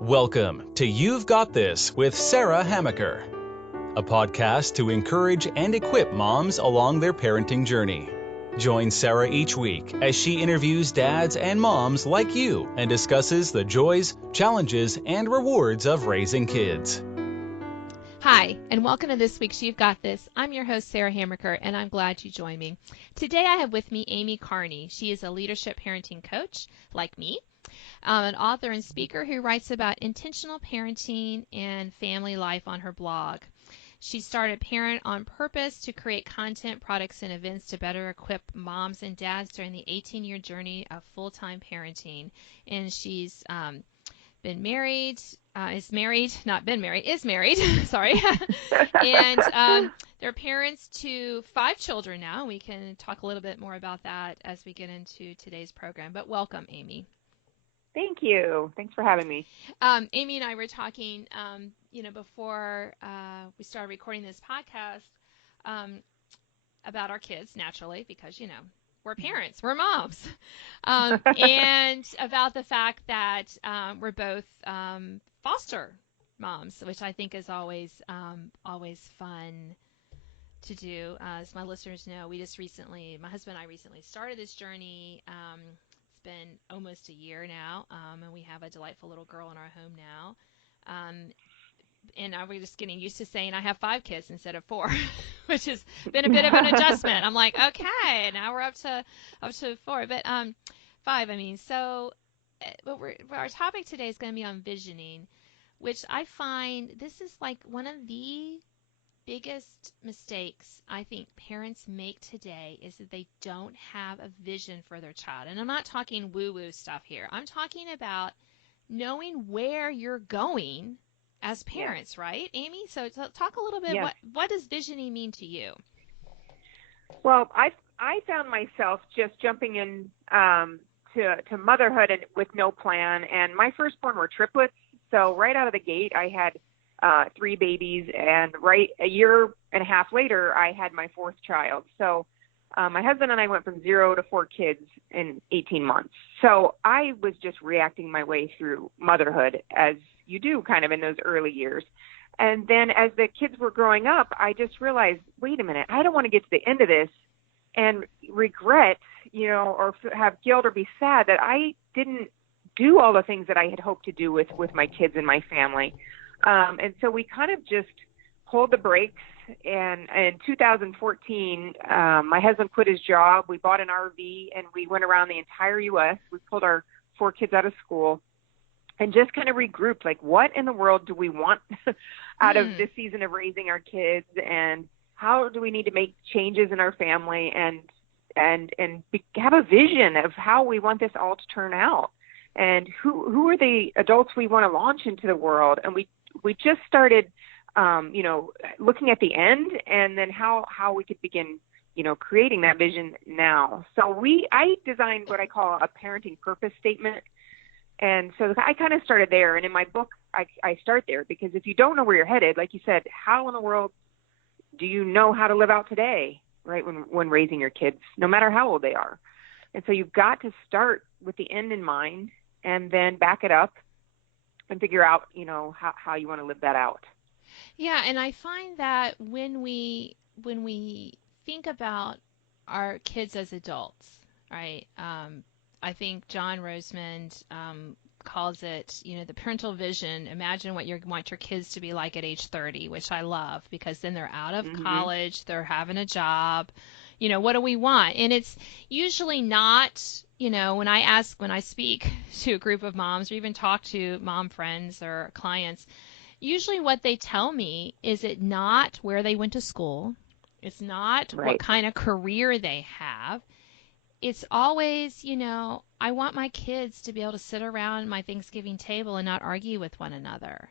Welcome to You've Got This with Sarah Hamaker, a podcast to encourage and equip moms along their parenting journey. Join Sarah each week as she interviews dads and moms like you and discusses the joys, challenges, and rewards of raising kids. Hi, and welcome to this week's You've Got This. I'm your host, Sarah Hamaker, and I'm glad you joined me. Today I have with me Amy Carney. She is a leadership parenting coach, like me, an author and speaker who writes about intentional parenting and family life on her blog. She started Parent on Purpose to create content, products, and events to better equip moms and dads during the 18-year journey of full-time parenting. And she's been married, is married, sorry. And they're parents to 5 children now. We can talk a little bit more about that as we get into today's program. But welcome, Amy. Thank you. Thanks for having me. Amy and I were talking, before we started recording this podcast about our kids, naturally, because, we're parents, we're moms, and about the fact that we're both foster moms, which I think is always fun to do. As my listeners know, my husband and I recently started this journey. It's been almost a year now, and we have a delightful little girl in our home now. And we're just getting used to saying I have 5 kids instead of 4, which has been a bit of an adjustment. I'm like, okay, now we're up to 4, but 5. I mean, so, but our topic today is going to be on visioning, which I find this is like one of the biggest mistakes I think parents make today is that they don't have a vision for their child. And I'm not talking woo-woo stuff here. I'm talking about knowing where you're going as parents, right, Amy? So talk a little bit, yes. What does visioning mean to you? Well, I found myself just jumping in to motherhood and with no plan, and my firstborn were triplets. So right out of the gate, I had 3 babies, and right a year and a half later, I had my 4th child. So my husband and I went from 0 to 4 kids in 18 months. So I was just reacting my way through motherhood, as you do kind of in those early years. And then as the kids were growing up, I just realized, wait a minute, I don't want to get to the end of this and regret, or have guilt or be sad that I didn't do all the things that I had hoped to do with my kids and my family. And so we kind of just pulled the brakes. And in 2014, my husband quit his job. We bought an RV and we went around the entire U.S. We pulled our 4 kids out of school and just kind of regrouped, like, what in the world do we want out of this season of raising our kids, and how do we need to make changes in our family and have a vision of how we want this all to turn out, and who are the adults we want to launch into the world. And we just started looking at the end, and then how we could begin, creating that vision now. So I designed what I call a parenting purpose statement. And so I kind of started there. And in my book, I start there, because if you don't know where you're headed, like you said, how in the world do you know how to live out today, right, when raising your kids, no matter how old they are? And so you've got to start with the end in mind and then back it up and figure out, how you want to live that out. Yeah, and I find that when we think about our kids as adults, right? I think John Rosemond calls it, the parental vision. Imagine what you want your kids to be like at age 30, which I love, because then they're out of college, they're having a job. What do we want? And it's usually not, when I speak to a group of moms or even talk to mom friends or clients, usually what they tell me is it not where they went to school. It's not what kind of career they have. It's always, I want my kids to be able to sit around my Thanksgiving table and not argue with one another.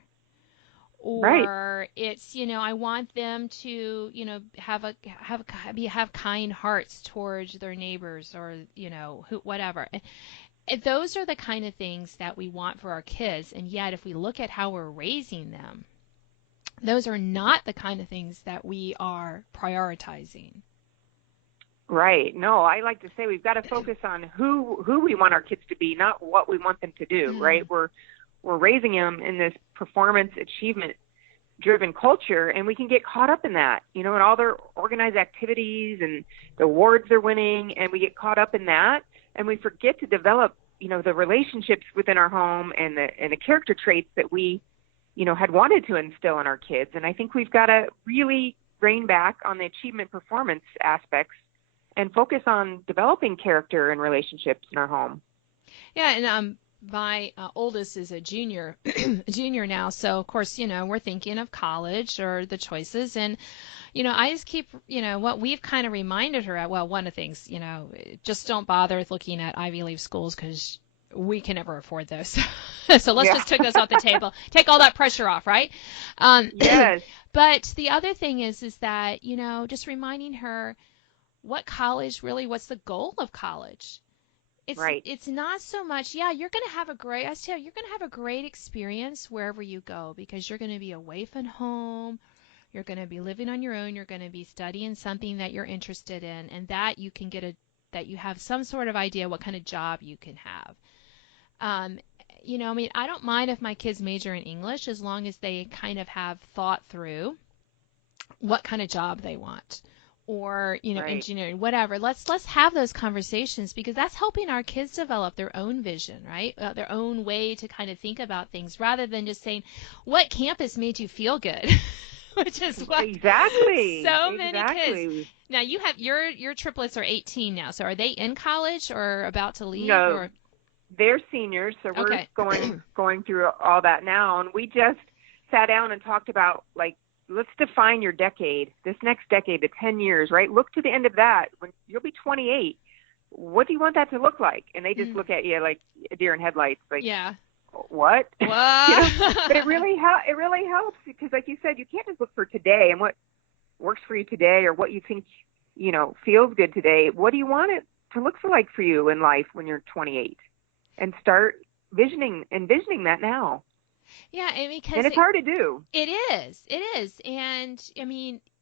Or it's, I want them to, have kind hearts towards their neighbors, or, whatever. Those are the kind of things that we want for our kids. And yet, if we look at how we're raising them, those are not the kind of things that we are prioritizing. Right. No, I like to say we've got to focus on who we want our kids to be, not what we want them to do, right? we're raising them in this performance achievement driven culture, and we can get caught up in that, and all their organized activities and the awards they're winning, and we get caught up in that, and we forget to develop, the relationships within our home and the character traits that we, had wanted to instill in our kids. And I think we've got to really rein back on the achievement performance aspects and focus on developing character and relationships in our home. Yeah, and my oldest is a junior now, so of course, we're thinking of college or the choices, and I just keep, what we've kind of reminded her at, well, one of the things, just don't bother looking at Ivy League schools because we can never afford those. So let's just take those off the table, take all that pressure off, right? Yes. But the other thing is that, just reminding her what's the goal of college? It's not so much, you're going to have you're going to have a great experience wherever you go because you're going to be away from home. You're going to be living on your own. You're going to be studying something that you're interested in, and that you can that you have some sort of idea what kind of job you can have. I don't mind if my kids major in English as long as they kind of have thought through what kind of job they want. Or, right. engineering, whatever. Let's have those conversations because that's helping our kids develop their own vision, right? Their own way to kind of think about things rather than just saying, what campus made you feel good? Which is what so many kids. Now you have your triplets are 18 now. So are they in college or about to leave? No, or? They're seniors. So we're going through all that now. And we just sat down and talked about let's define your decade, this next decade, the 10 years, right? Look to the end of that. When you'll be 28, what do you want that to look like? And they just look at you like a deer in headlights, like, what? But it really helps because, like you said, you can't just look for today and what works for you today or what you think, feels good today. What do you want it to look like for you in life when you're 28? And start envisioning that now. Yeah, because and it's hard to do. It is. And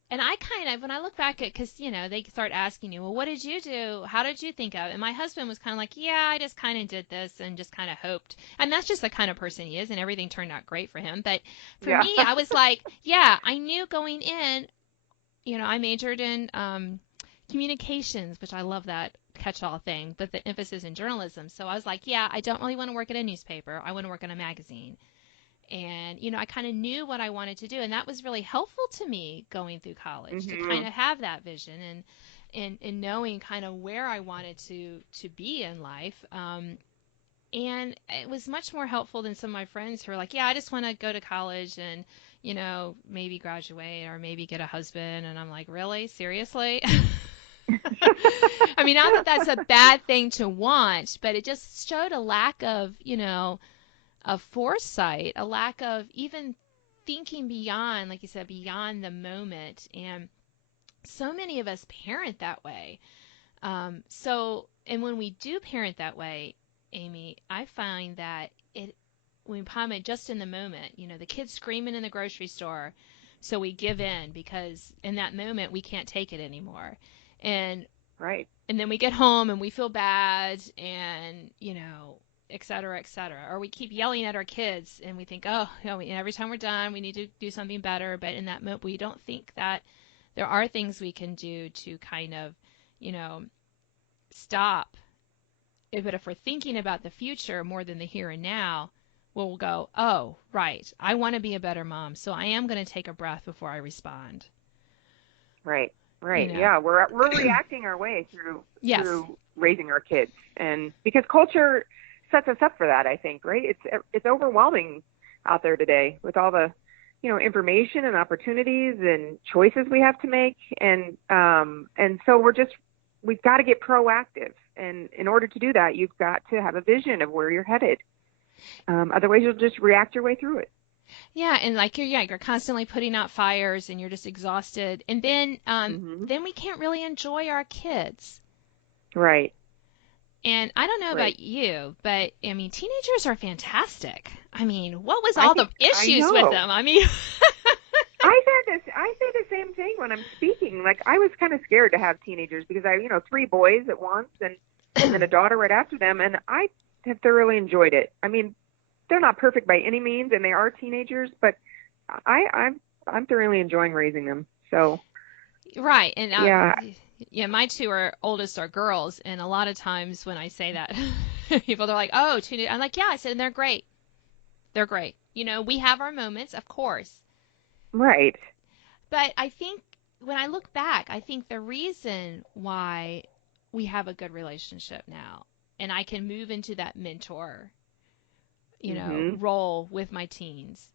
and I kind of, when I look back at, because, they start asking you, well, what did you do? How did you think of it? And my husband was kind of like, I just kind of did this and just kind of hoped. And that's just the kind of person he is, and everything turned out great for him. But for me, I was like, I knew going in, I majored in communications, which I love that catch-all thing, but the emphasis in journalism. So I was like, I don't really want to work at a newspaper. I want to work in a magazine. And, I kind of knew what I wanted to do. And that was really helpful to me going through college to kind of have that vision and knowing kind of where I wanted to be in life. And it was much more helpful than some of my friends who were like, I just want to go to college and, maybe graduate or maybe get a husband. And I'm like, really? Seriously? Not that that's a bad thing to want, but it just showed a lack of, of foresight, a lack of even thinking beyond, like you said, beyond the moment. And so many of us parent that way. And when we do parent that way, Amy, I find that we parent just in the moment, the kid's screaming in the grocery store. So we give in because in that moment we can't take it anymore. And and then we get home and we feel bad and, et cetera, et cetera. Or we keep yelling at our kids and we think, every time we're done, we need to do something better. But in that moment, we don't think that there are things we can do to kind of, stop. But if we're thinking about the future more than the here and now, we'll go, oh, right, I want to be a better mom. So I am going to take a breath before I respond. Right. Yeah, we're reacting our way through raising our kids. And because culture sets us up for that, I think, right? It's overwhelming out there today with all the, information and opportunities and choices we have to make. And so we've got to get proactive. And in order to do that, you've got to have a vision of where you're headed. Otherwise you'll just react your way through it. Yeah, and you're constantly putting out fires and you're just exhausted. And then then we can't really enjoy our kids. Right. And I don't know about you, but teenagers are fantastic. What was all the issues with them? I say the same thing when I'm speaking. Like, I was kind of scared to have teenagers because I, 3 boys at once and then a daughter right after them, and I have thoroughly enjoyed it. they're not perfect by any means, and they are teenagers, but I'm thoroughly enjoying raising them. So. Right. And Yeah. Yeah, my two oldest are girls, and a lot of times when I say that, people are like, "Oh, two new." I'm like, "Yeah," I said, and they're great. They're great. We have our moments, of course. Right. But I think when I look back, I think the reason why we have a good relationship now, and I can move into that mentor, role with my teens,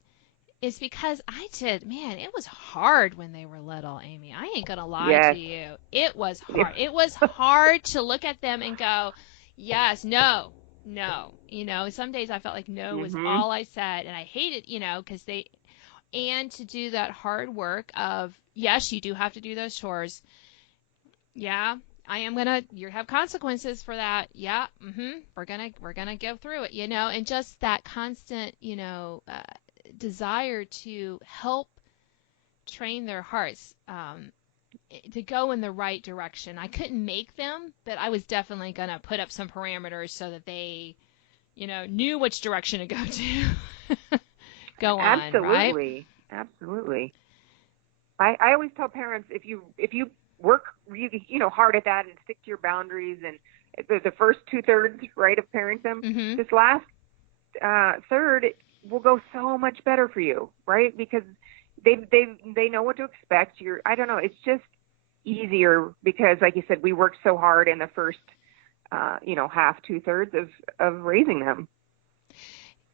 is because it was hard when they were little, Amy. I ain't gonna lie to Yes. you. It was hard. It was hard to look at them and go, yes, no, no. Some days I felt like no was all I said, and I hated, because and to do that hard work of, yes, you do have to do those chores. Yeah, you have consequences for that. Yeah, we're gonna go through it, and just that constant, desire to help train their hearts to go in the right direction. I couldn't make them, but I was definitely going to put up some parameters so that they, knew which direction to go to. Go on, Absolutely. right? Absolutely. I always tell parents, if you work really, hard at that and stick to your boundaries, and the first 2/3, right, of parenting them, this last third will go so much better for you, right? Because they know what to expect. I don't know, it's just easier because, like you said, we worked so hard in the first, half, 2/3 of raising them.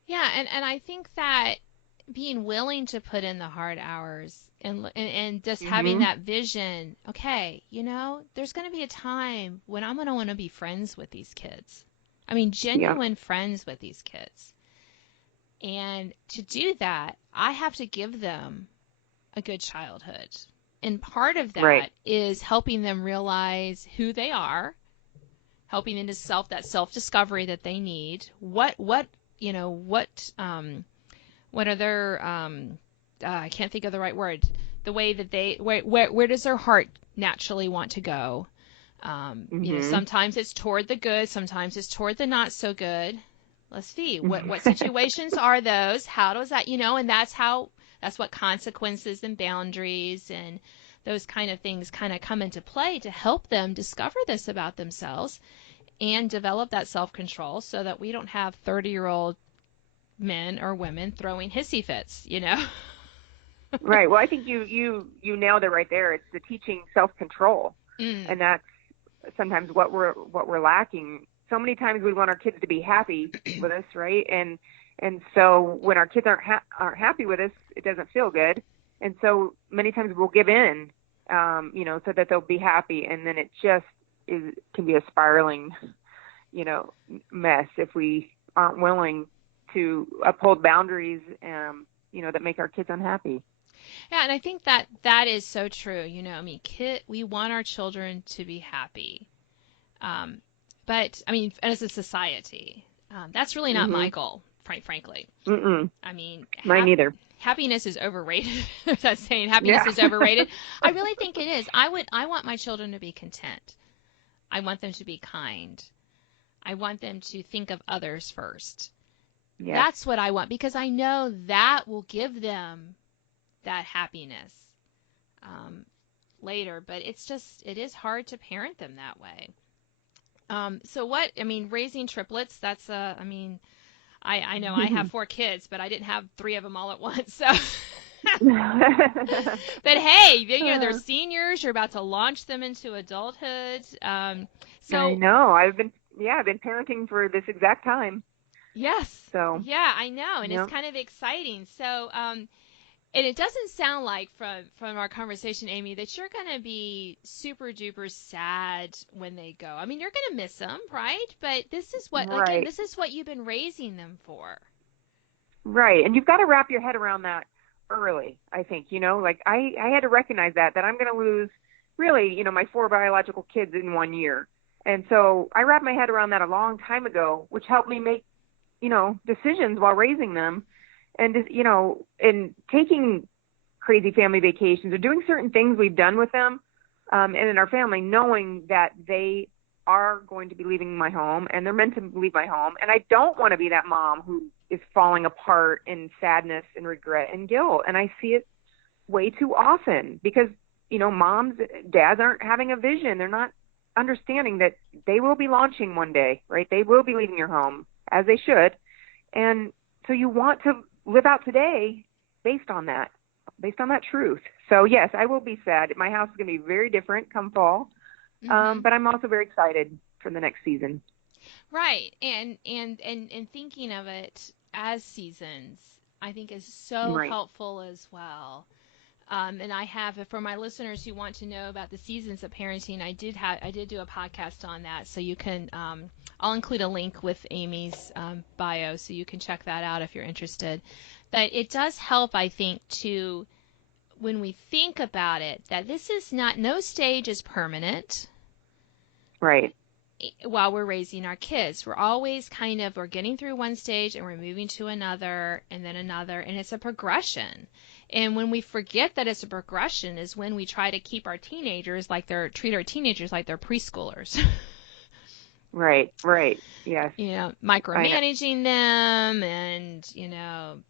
Yeah, and I think that being willing to put in the hard hours and just having that vision, okay, there's going to be a time when I'm going to want to be friends with these kids. I mean, genuine friends with these kids. And to do that, I have to give them a good childhood. And part of that is helping them realize who they are, helping them to that self-discovery that they need. What are their I can't think of the right word. The way that where does their heart naturally want to go? Sometimes it's toward the good, sometimes it's toward the not so good. Let's see, what situations are those? How does that, and that's what consequences and boundaries and those kind of things kind of come into play to help them discover this about themselves and develop that self-control so that we don't have 30-year-old men or women throwing hissy fits, Right. Well, I think you nailed it right there. It's the teaching self-control, and that's sometimes what we're lacking. So many times we want our kids to be happy with us, right? And so when our kids aren't happy with us, it doesn't feel good. And so many times we'll give in, so that they'll be happy, and then it just can be a spiraling, mess if we aren't willing to uphold boundaries, that make our kids unhappy. Yeah, and I think that is so true. We want our children to be happy. But, I mean, as a society, that's really not my goal, frankly. I mean, mine neither. Happiness is overrated. That's saying happiness is overrated. I really think it is. I want my children to be content. I want them to be kind. I want them to think of others first. Yes. That's what I want, because I know that will give them that happiness later. But it is hard to parent them that way. Raising triplets, that's, I know I have 4 kids, but I didn't have 3 of them all at once. So, but hey, they're seniors. You're about to launch them into adulthood. I know. I've been parenting for this exact time. Yes. So. Yeah, I know. And it's kind of exciting. So, and it doesn't sound like from our conversation, Amy, that you're going to be super duper sad when they go. I mean, you're going to miss them, right? But this is what you've been raising them for. Right. And you've got to wrap your head around that early, I think. Like I had to recognize that I'm going to lose really, my 4 biological kids in 1 year. And so I wrapped my head around that a long time ago, which helped me make, decisions while raising them. And, in taking crazy family vacations or doing certain things we've done with them and in our family, knowing that they are going to be leaving my home and they're meant to leave my home. And I don't want to be that mom who is falling apart in sadness and regret and guilt. And I see it way too often because, moms, dads aren't having a vision. They're not understanding that they will be launching one day, right? They will be leaving your home, as they should. And so you want to live out today based on that truth. So yes, I will be sad. My house is going to be very different come fall. But I'm also very excited for the next season. Right. And thinking of it as seasons, I think is so helpful as well. And I have, for my listeners who want to know about the seasons of parenting, I did do a podcast on that. So you can, I'll include a link with Amy's bio, so you can check that out if you're interested. But it does help, I think, to, when we think about it, that this is no stage is permanent. Right. While we're raising our kids, we're getting through one stage and we're moving to another and then another, and it's a progression. And when we forget that it's a progression is when we try to treat our teenagers like they're preschoolers. Right, yes. Micromanaging them and,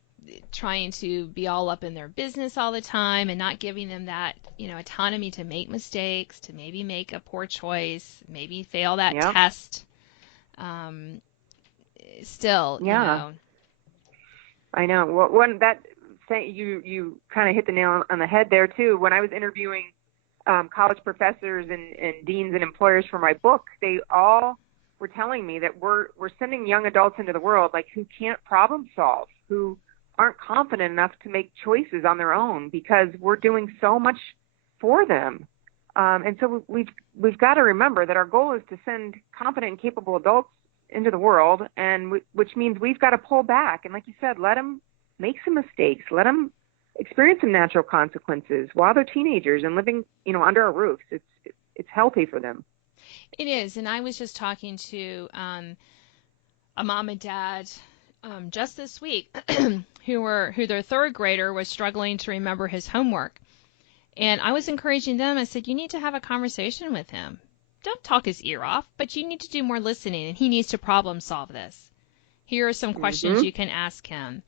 trying to be all up in their business all the time and not giving them that, autonomy to make mistakes, to maybe make a poor choice, maybe fail that test. I know. Well, you kind of hit the nail on the head there too. When I was interviewing college professors and deans and employers for my book, they all were telling me that we're sending young adults into the world who can't problem solve, who aren't confident enough to make choices on their own because we're doing so much for them. And so we've got to remember that our goal is to send confident and capable adults into the world, which means we've got to pull back. And like you said, let them make some mistakes, let them experience some natural consequences while they're teenagers and living, under our roofs. It's healthy for them. It is. And I was just talking to a mom and dad just this week who their third grader was struggling to remember his homework. And I was encouraging them. I said, you need to have a conversation with him. Don't talk his ear off, but you need to do more listening, and he needs to problem solve this. Here are some questions you can ask him.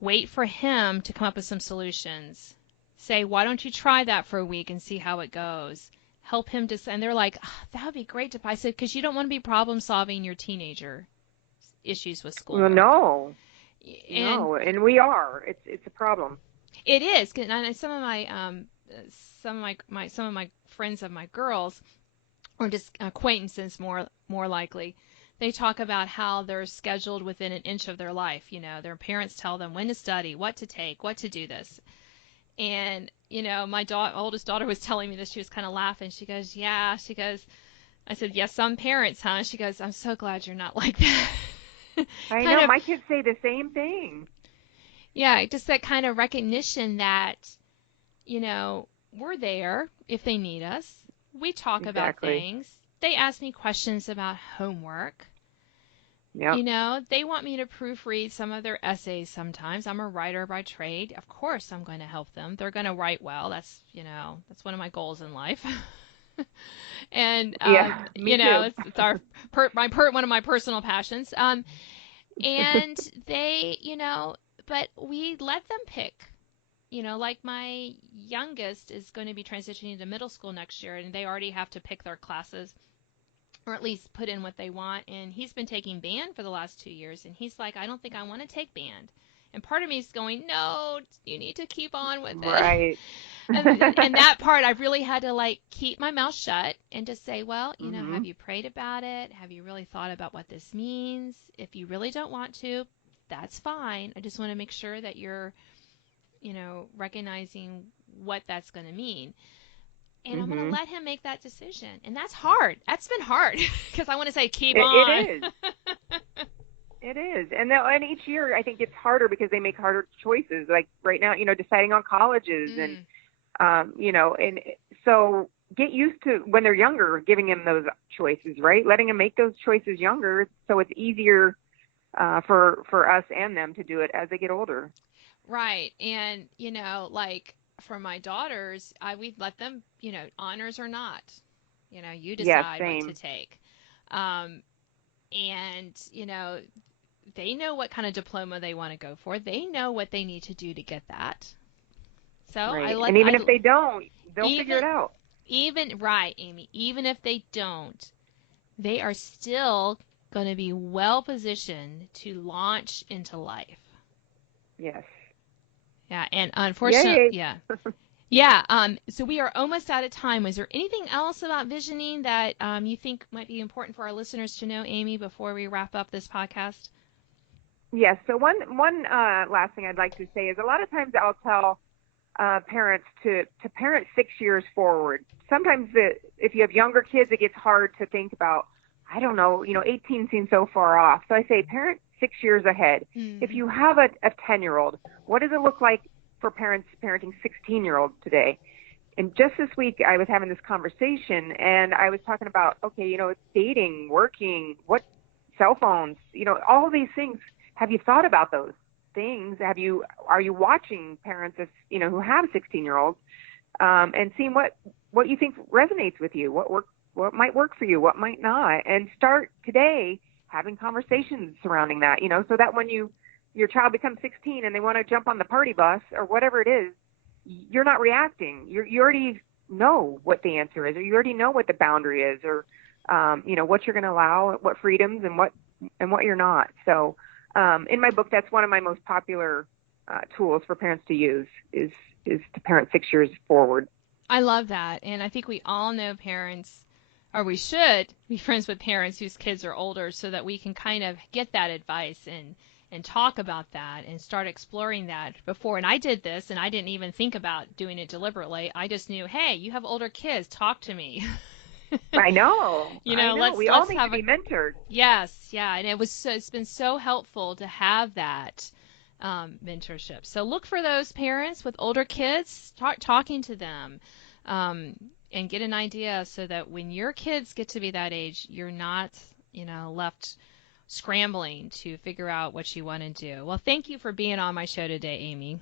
Wait for him to come up with some solutions. Say, why don't you try that for a week and see how it goes? Help him and they're like, that would be great. I said, because you don't want to be problem solving your teenager issues with school. Well, no, and we are. It's a problem. It is. And some of my friends of my girls, or just acquaintances more likely, they talk about how they're scheduled within an inch of their life. Their parents tell them when to study, what to take, what to do this. And, my oldest daughter was telling me this. She was kind of laughing. She goes, yeah. She goes, I said, yes, some parents, huh? She goes, I'm so glad you're not like that. I know. My kids say the same thing. Yeah, just that kind of recognition that, we're there if they need us. We talk about things. They ask me questions about homework. Yep. They want me to proofread some of their essays sometimes. I'm a writer by trade. Of course I'm going to help them. They're going to write well. That's one of my goals in life. And, it's one of my personal passions. And they, but we let them pick. Like my youngest is going to be transitioning to middle school next year, and they already have to pick their classes, or at least put in what they want. And he's been taking band for the last 2 years, and he's like, I don't think I want to take band. And part of me is going, no, you need to keep on with it. Right. and that part, I really had to keep my mouth shut and just say, well, have you prayed about it? Have you really thought about what this means? If you really don't want to, that's fine. I just want to make sure that you're, recognizing what that's going to mean. And I'm going to let him make that decision. And that's hard. That's been hard because I want to say, keep on. It is. It is. And each year I think it's harder because they make harder choices. Like right now, deciding on colleges and, and so get used to when they're younger, giving them those choices, right? Letting them make those choices younger so it's easier for us and them to do it as they get older. Right. And, for my daughters, we let them, honors or not, you decide what to take. And, they know what kind of diploma they want to go for. They know what they need to do to get that. So right. And even if they don't, they'll figure it out. Right, Amy. Even if they don't, they are still going to be well positioned to launch into life. Yes. Yeah, and unfortunately, Yay. yeah. So we are almost out of time. Was there anything else about visioning that you think might be important for our listeners to know, Amy, before we wrap up this podcast? Yes. So one last thing I'd like to say is a lot of times I'll tell parents to parent 6 years forward. Sometimes if you have younger kids, it gets hard to think about. I don't know, 18 seems so far off. So I say parent 6 years ahead. Mm-hmm. If you have a 10-year-old, what does it look like for parents parenting 16-year-olds today? And just this week, I was having this conversation, and I was talking about, okay, it's dating, working, what cell phones, all these things. Have you thought about those things? Are you watching parents, who have 16-year-olds, and seeing what you think resonates with you, what might work for you, what might not, and start today having conversations surrounding that, so that when your child becomes 16 and they want to jump on the party bus or whatever it is, you're not reacting. You already know what the answer is, or you already know what the boundary is, or what you're going to allow, what freedoms and what you're not. So in my book, that's one of my most popular tools for parents to use is to parent 6 years forward. I love that, and I think we all know parents, or we should be friends with parents whose kids are older, so that we can kind of get that advice and talk about that and start exploring that before. And I did this, and I didn't even think about doing it deliberately. I just knew, hey, you have older kids, talk to me. I know. We all need to be mentored. Yes, yeah, and it's been so helpful to have that mentorship. So look for those parents with older kids, start talking to them, and get an idea so that when your kids get to be that age, you're not, left scrambling to figure out what you want to do. Well, thank you for being on my show today, Amy.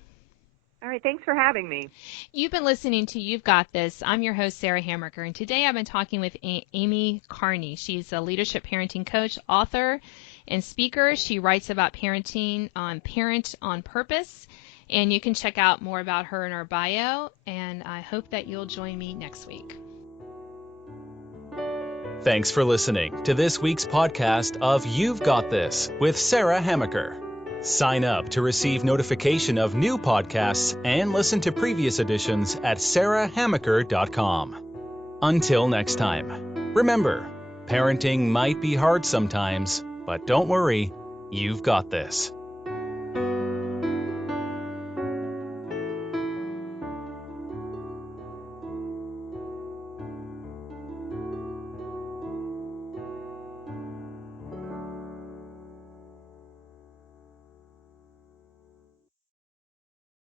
All right, thanks for having me. You've been listening to You've Got This. I'm your host, Sarah Hammaker, and today I've been talking with Amy Carney. She's a leadership parenting coach, author, and speaker. She writes about parenting on Parent on Purpose, and you can check out more about her in our bio, and I hope that you'll join me next week. Thanks for listening to this week's podcast of You've Got This with Sarah Hammaker. Sign up to receive notification of new podcasts and listen to previous editions at sarahhammaker.com. Until next time, remember, parenting might be hard sometimes, but don't worry, you've got this.